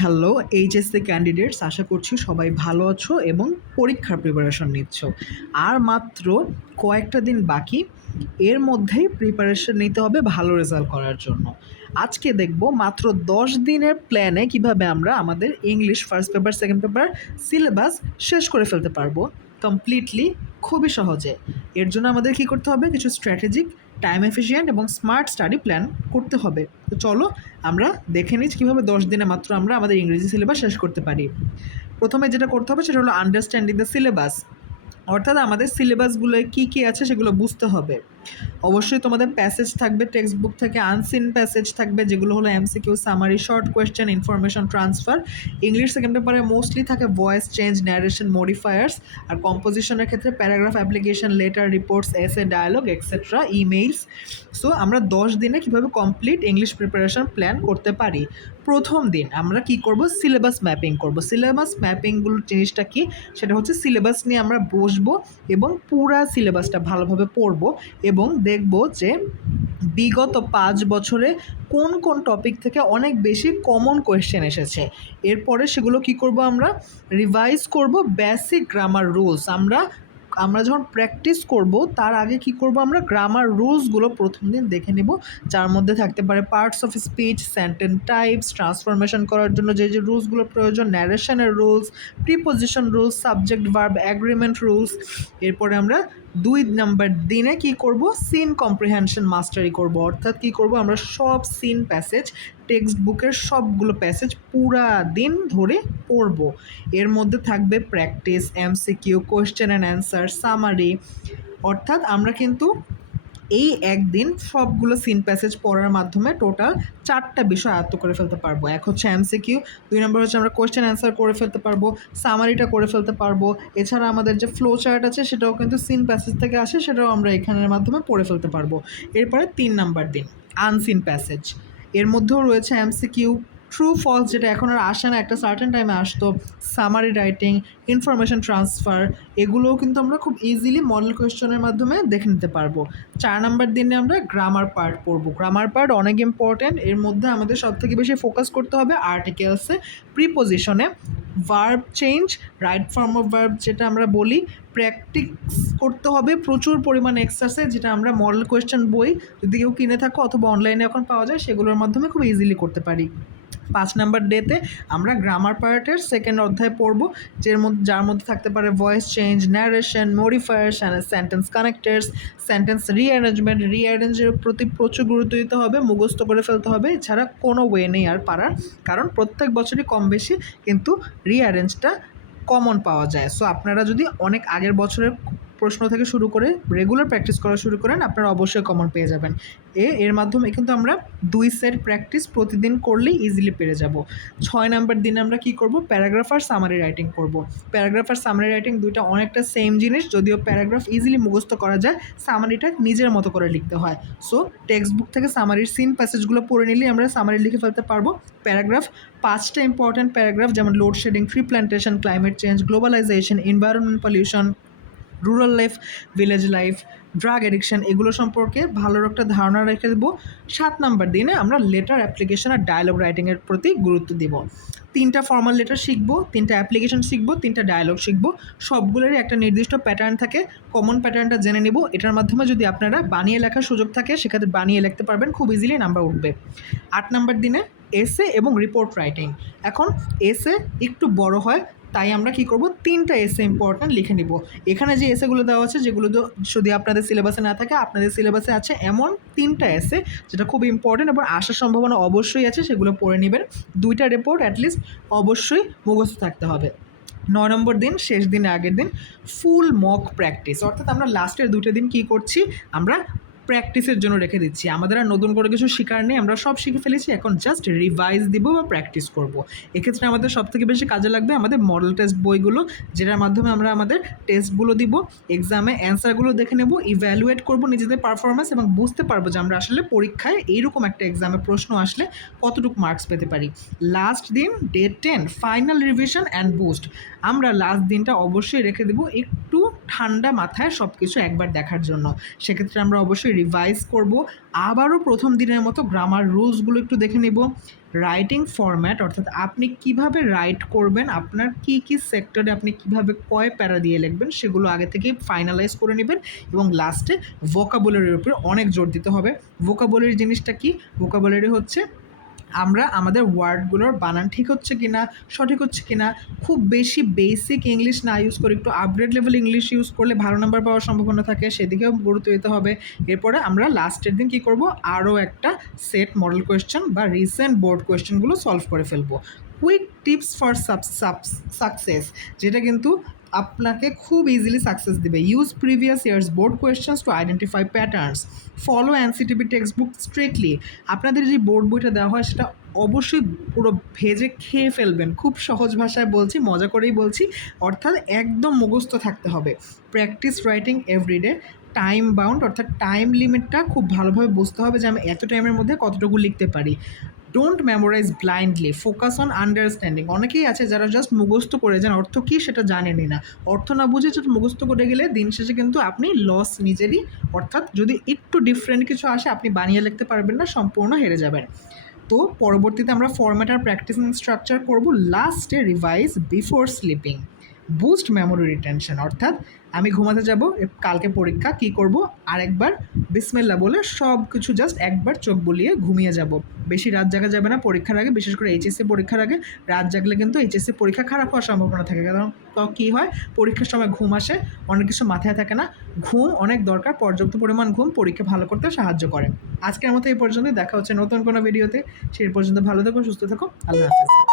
Hello HSC candidates আশা করছি সবাই ভালো আছো এবং পরীক্ষার প্রিপারেশন নিচ্ছ। আর মাত্র কয়েকটা দিন বাকি, এর মধ্যেই প্রিপারেশন নিতে হবে ভালো রেজাল্ট করার জন্য। আজকে দেখব মাত্র দশ দিনের প্ল্যানে কীভাবে আমরা আমাদের English first paper second paper syllabus শেষ করে ফেলতে পারব। কমপ্লিটলি খুবই সহজে। এর জন্য আমাদের কি করতে হবে? কিছু স্ট্র্যাটেজিক টাইম এফিসিয়েন্ট এবং স্মার্ট স্টাডি প্ল্যান করতে হবে। তো চলো আমরা দেখে নিচ্ছি কীভাবে দশ দিনে মাত্র আমরা আমাদের ইংরেজি সিলেবাস শেষ করতে পারি। প্রথমে যেটা করতে হবে সেটা হলো আন্ডারস্ট্যান্ডিং দ্য সিলেবাস অর্থাৎ আমাদের সিলেবাসগুলোয় কী কী আছে সেগুলো বুঝতে হবে। অবশ্যই তোমাদের প্যাসেজ থাকবে টেক্সট বুক থেকে আনসিন প্যাসেজ থাকবে, যেগুলো হলো MCQ summary short question information transfer English second পেপারে মোস্টলি থাকে ভয়েস চেঞ্জ ন্যারেশন মডিফায়ার্স আর কম্পোজিশনের ক্ষেত্রে paragraph application letter reports essay dialogue etcetera emails so আমরা দশ দিনে কীভাবে কমপ্লিট ইংলিশ প্রিপারেশন প্ল্যান করতে পারি? প্রথম দিন আমরা কি করব? সিলেবাস ম্যাপিং করব। সিলেবাস ম্যাপিংগুলো জিনিসটা কি? সেটা হচ্ছে সিলেবাস নিয়ে আমরা বসবো এবং পুরা সিলেবাসটা ভালোভাবে পড়ব এবং দেখব যে বিগত পাঁচ বছরে কোন কোন টপিক থেকে অনেক বেশি কমন কোয়েশ্চেন এসেছে। এরপরে সেগুলো কি করব আমরা? রিভাইজ করব বেসিক গ্রামার রুলস আমরা আমরা যখন প্র্যাকটিস করব, তার আগে কি করব আমরা? গ্রামার রুলসগুলো প্রথম দিন দেখে নেব। যার মধ্যে থাকতে পারে parts of speech sentence types transformation করার জন্য যে যে রুলসগুলো প্রয়োজন ন্যারেশনের rules preposition rules subject verb agreement rules এরপরে আমরা দুই নাম্বার দিনে কি করব? সিন কম্প্রিহেনশন মাস্টারি করব। অর্থাৎ কি করব? আমরা সব সিন প্যাসেজ টেক্সট বুকের সবগুলো প্যাসেজ পুরা দিন ধরে পড়ব। এর মধ্যে থাকবে practice MCQ question and answer summary অর্থাৎ আমরা কিন্তু এই একদিন সবগুলো সিন প্যাসেজ পড়ার মাধ্যমে টোটাল চারটা বিষয় আয়ত্ত করে ফেলতে পারব। এক হচ্ছে এমসিকিউ দুই নম্বর হচ্ছে আমরা কোয়েশ্চেন অ্যান্সার করে ফেলতে পারব সামারিটা করে ফেলতে পারব। এছাড়া আমাদের যে ফ্লো চার্ট আছে, সেটাও কিন্তু সিন প্যাসেজ থেকে আসে, সেটাও আমরা এখানের মাধ্যমে পড়ে ফেলতে পারব। এরপরে তিন নাম্বার দিন আনসিন প্যাসেজ এর মধ্যেও রয়েছে এমসিকিউ ট্রু ফলস যেটা এখন আর আসে না, একটা সার্টেন টাইমে আসতো সামারি রাইটিং ইনফরমেশন ট্রান্সফার এগুলোও কিন্তু আমরা খুব ইজিলি মডেল কোয়েশ্চনের মাধ্যমে দেখে নিতে পারব। চার নাম্বার দিনে আমরা গ্রামার পার্ট পড়ব। গ্রামার পার্ট অনেক ইম্পর্ট্যান্ট এর মধ্যে আমাদের সব থেকে বেশি ফোকাস করতে হবে আর্টিকেলসে প্রিপোজিশনে verb change right form of verb যেটা আমরা বলি প্র্যাকটিস করতে হবে প্রচুর পরিমাণে এক্সারসাইজ যেটা আমরা মডেল কোয়েশ্চেন বই যদি কেউ কিনে থাকো অথবা অনলাইনে এখন পাওয়া যায়, সেগুলোর মাধ্যমে খুব ইজিলি করতে পারি। পাঁচ নাম্বার ডেতে আমরা গ্রামার পার্টের সেকেন্ড অধ্যায় পড়ব, যের মধ্যে, যার মধ্যে থাকতে পারে voice change narration modifiers and sentence connectors sentence rearrangement রিঅ্যারেঞ্জের প্রতি প্রচুর গুরুত্ব দিতে হবে, মুখস্থ করে ফেলতে হবে, এছাড়া কোনো ওয়ে নেই আর পারার, কারণ প্রত্যেক বছরই কম বেশি কিন্তু রিঅ্যারেঞ্জটা কমন পাওয়া যায়। সো আপনারা যদি অনেক আগের বছরের প্রশ্ন থেকে শুরু করে রেগুলার প্র্যাকটিস করা শুরু করেন, আপনারা অবশ্যই কমন পেয়ে যাবেন। এ, এর মাধ্যমে কিন্তু আমরা দুই সেট প্র্যাকটিস প্রতিদিন করলেই ইজিলি পেরে যাব। ছয় নাম্বার দিনে আমরা কি করব? প্যারাগ্রাফ আর সামারি রাইটিং করব। প্যারাগ্রাফ আর সামারি রাইটিং দুইটা অনেকটা সেম জিনিস, যদিও প্যারাগ্রাফ ইজিলি মুখস্থ করা যায় সামারিটা নিজের মতো করে লিখতে হয়। সো টেক্সট বুক থেকে সামারির সিন প্যাসেজগুলো পড়ে নিলেই আমরা সামারি লিখে ফেলতে পারব। প্যারাগ্রাফ পাঁচটা ইম্পর্ট্যান্ট প্যারাগ্রাফ যেমন load shedding tree plantation climate change globalisation environment pollution rural life village life drug addiction এগুলো সম্পর্কে ভালো একটা ধারণা রেখে দেবো। সাত নাম্বার দিনে আমরা লেটার অ্যাপ্লিকেশন আর ডায়ালগ রাইটিংয়ের প্রতি গুরুত্ব দেব। তিনটা ফর্মাল লেটার শিখব, তিনটা অ্যাপ্লিকেশন শিখব, তিনটা ডায়ালগ শিখব। সবগুলোরই একটা নির্দিষ্ট প্যাটার্ন থাকে। কমন প্যাটার্নটা জেনে নেব। এটার মাধ্যমে যদি আপনারা বানিয়ে লেখার সুযোগ থাকে, সেক্ষেত্রে বানিয়ে লিখতে পারবেন। খুব ইজিলি নাম্বার উঠবে। আট নাম্বার দিনে এসে এবং রিপোর্ট রাইটিং এখন এসে একটু বড় হয়, তাই আমরা কি করব? তিনটা এসে ইম্পর্ট্যান্ট লিখে নিব। এখানে যে এসেগুলো দেওয়া আছে, যেগুলো তো যদি আপনাদের সিলেবাসে না থাকে, আপনাদের সিলেবাসে আছে এমন তিনটা এসে যেটা খুব ইম্পর্ট্যান্ট এবং আসার সম্ভাবনা অবশ্যই আছে, সেগুলো পড়ে নেবেন। দুইটা রিপোর্ট অ্যাটলিস্ট অবশ্যই মুখস্থ থাকতে হবে। নয় নম্বর দিন, শেষ দিনে আগের দিন ফুল মক প্র্যাকটিস অর্থাৎ আমরা লাস্টের দুটো দিন কী করছি? আমরা প্র্যাকটিসের জন্য রেখে দিচ্ছি। আমাদের আর নতুন করে কিছু শেখার নেই, আমরা সব শিখে ফেলেছি, এখন জাস্ট রিভাইজ দিব বা প্র্যাকটিস করব। এক্ষেত্রে আমাদের সব থেকে বেশি কাজে লাগবে আমাদের মডেল টেস্ট বইগুলো, যেটার মাধ্যমে আমরা আমাদের টেস্টগুলো দিব এক্সামে অ্যান্সারগুলো দেখে নেব ইভ্যালুয়েট করব নিজেদের পারফরমেন্স এবং বুঝতে পারব যে আমরা আসলে পরীক্ষায় এইরকম একটা এক্সামে প্রশ্ন আসলে কতটুকু মার্কস পেতে পারি। লাস্ট দিন day ten final revision and boost আমরা লাস্ট দিনটা অবশ্যই রেখে দেবো, একটু ঠান্ডা মাথায় সব কিছু একবার দেখার জন্য। সেক্ষেত্রে আমরা অবশ্যই রিভাইজ করব। আবারও প্রথম দিনের মতো গ্রামার রুলসগুলো একটু দেখে নেব। রাইটিং ফরম্যাট অর্থাৎ আপনি কীভাবে রাইট করবেন, আপনার কি কি সেক্টরে আপনি কীভাবে কয় প্যারা দিয়ে লিখবেন, সেগুলো আগে থেকেই ফাইনালাইজ করে নেবেন এবং লাস্টে ভোকাবুলারির উপরে অনেক জোর দিতে হবে। ভোকাবুলারি জিনিসটা কি? ভোকাবুলারি হচ্ছে আমরা আমাদের ওয়ার্ডগুলোর বানান ঠিক হচ্ছে কিনা, সঠিক হচ্ছে কি না খুব বেশি বেসিক ইংলিশ না ইউজ করে, একটু আপগ্রেড লেভেল ইংলিশ ইউজ করলে ভালো নাম্বার পাওয়ার সম্ভাবনা থাকে, সেদিকেও গুরুত্ব দিতে হবে। এরপরে আমরা লাস্টের দিন কী করব? আরও একটা সেট মডেল কোয়েশ্চেন বা রিসেন্ট বোর্ড কোয়েশ্চেনগুলো সলভ করে ফেলব। কুইক টিপস ফর সাকসেস যেটা কিন্তু আপনাকে খুব ইজিলি সাকসেস দেবে। Use previous years board questions to identify patterns follow NCERT textbook strictly আপনাদের যে বোর্ড বইটা দেওয়া হয়, সেটা অবশ্যই পুরো ভেজে খেয়ে ফেলবেন। খুব সহজ ভাষায় বলছি, মজা করেই বলছি। অর্থাৎ একদম মুখস্থ থাকতে হবে। Practice writing everyday time bound অর্থাৎ টাইম লিমিটটা খুব ভালোভাবে বুঝতে হবে যে আমি এত টাইমের মধ্যে কতটুকু লিখতে পারি। Don't memorise blindly focus on understanding অনেকেই আছে যারা জাস্ট মুখস্থ করে যান। অর্থ কী সেটা জানেনই না। অর্থ না বুঝে just মুখস্থ করে গেলে দিন শেষে কিন্তু আপনি লস নিজেরই, অর্থাৎ যদি একটু ডিফারেন্ট কিছু আসে, আপনি বানিয়ে লিখতে পারবেন না, সম্পূর্ণ হেরে যাবেন। তো পরবর্তীতে আমরা ফরম্যাট আর প্র্যাকটিসিং স্ট্রাকচার করব। লাস্টে revise before sleeping boost memory retention অর্থাৎ আমি ঘুমাতে যাব কালকে পরীক্ষা, কি করব? আরেকবার বিসমেল্লা বলে সব কিছু জাস্ট একবার চোখ বলিয়ে ঘুমিয়ে যাব। বেশি রাত জাগা যাবে না পরীক্ষার আগে, বিশেষ করে এইচএসসি পরীক্ষার আগে। রাত জাগলে কিন্তু এইচএসসি পরীক্ষা খারাপ হওয়ার সম্ভাবনা থাকে। কারণ ক- কী হয়? পরীক্ষার সময় ঘুম আসে, অনেক কিছু মাথায় থাকে না। ঘুম অনেক দরকার, পর্যাপ্ত পরিমাণ ঘুম পরীক্ষা ভালো করতে সাহায্য করে। আজকের মতো এই পর্যন্ত দেখা হচ্ছে নতুন কোনো ভিডিওতে সেই পর্যন্ত ভালো থাকো, সুস্থ থাকো। আল্লাহ হাফেজ।